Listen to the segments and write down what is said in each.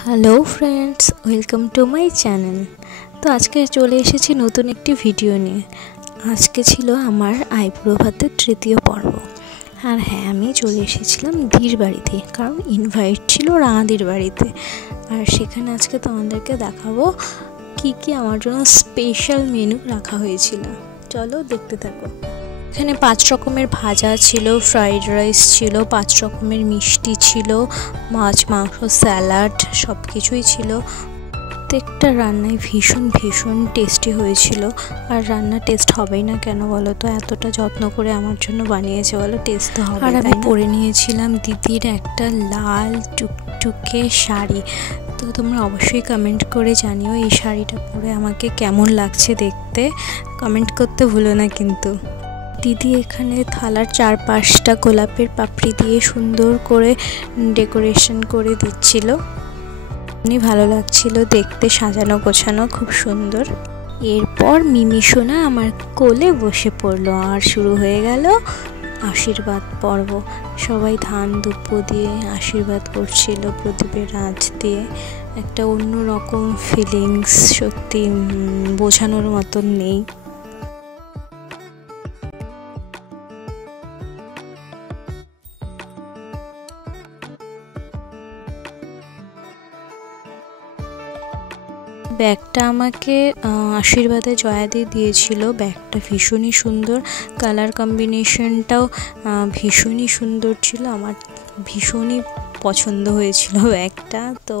Hello friends, welcome to my channel. তো আজকে চলে এসেছি নতুন একটি ভিডিও নিয়ে। আজকে ছিল আমার আইবুড়ো ভাতের তৃতীয় পর্ব। আর হ্যাঁ, আমি চলে এসেছিলাম দির বাড়িতে, কারণ ইনভাইট ছিল রাঁদির বাড়িতে। আর সেখানে আজকে তোমাদেরকে দেখাবো কি কি আমার জন্য স্পেশাল মেনু রাখা হয়েছিল। চলো দেখতে থাকো। এখানে 5 রকমের ভাজা ছিল, ফ্রাইড রাইস ছিল, 5 রকমের মিষ্টি ছিল, মাছ মাংস স্যালাড সব কিছুই ছিল। প্রত্যেকটা রান্নাই ভীষণ টেস্টি হয়েছিল। আর রান্না টেস্ট হবেই না কেন বলো তো, এতটা যত্ন করে আমার জন্য বানিয়েছে, বলো টেস্ট তো হবে। আর আমি পরে নিয়েছিলাম দিদির একটা লাল টুকটুকে শাড়ি। তো তোমরা অবশ্যই কমেন্ট করে জানিও এই শাড়িটা পরে আমাকে কেমন লাগছে দেখতে, কমেন্ট করতে ভুলো না কিন্তু। দিদি এখানে থালার 4-5টা গোলাপের পাপড়ি দিয়ে সুন্দর করে ডেকোরেশন করে দিচ্ছিল। উনি ভালো লাগছিল দেখতে, সাজানো গোছানো খুব সুন্দর। এরপর মিমি সোনা আমার কোলে বসে পড়লো আর শুরু হয়ে গেল আশীর্বাদ পর্ব। সবাই ধান দুব্য দিয়ে আশীর্বাদ করছিল প্রদীপের আঁচ দিয়ে। একটা অন্যরকম ফিলিংস, সত্যি বোঝানোর মতন নেই। ব্যাগটা আমাকে আশীর্বাদে জয়াদি দিয়েছিল। ব্যাগটা ভীষণই সুন্দর, কালার কম্বিনেশনটাও ভীষণই সুন্দর ছিল, আমার ভীষণই পছন্দ হয়েছিল ব্যাগটা। তো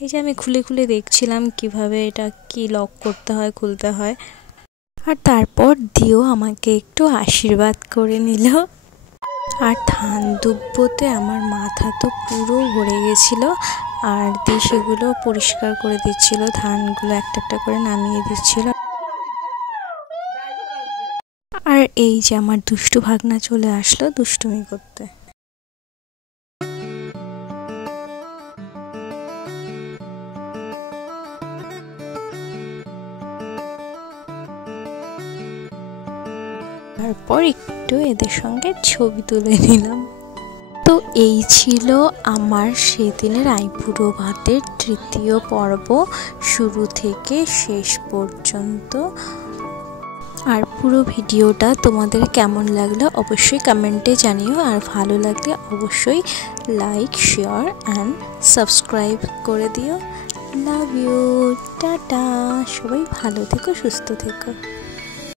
এই যে আমি খুলে খুলে দেখছিলাম কিভাবে এটা কি লক করতে হয়, খুলতে হয়। আর তারপর দিও আমাকে একটু আশীর্বাদ করে নিল। আর ধান দুব্বতে আমার মাথা তো পুরো ভরে গেছিলো। আর দিয়ে সেগুলো পরিষ্কার করে দিচ্ছিল, ধানগুলো একটা একটা করে নামিয়ে দিচ্ছিল। আর এই যে আমার দুষ্টু ভাগনা চলে আসলো দুষ্টুমি করতে। তারপর একটু এদের সঙ্গে ছবি তুলে নিলাম। তো এই ছিল আমার সেদিনের আইবুড়ো ভাতের তৃতীয় পর্ব, শুরু থেকে শেষ পর্যন্ত। আর পুরো ভিডিওটা তোমাদের কেমন লাগলো অবশ্যই কমেন্টে জানিও। আর ভালো লাগলে অবশ্যই লাইক, শেয়ার অ্যান্ড সাবস্ক্রাইব করে দিও। Love you, tata. সবাই ভালো থেকো, সুস্থ থেকো।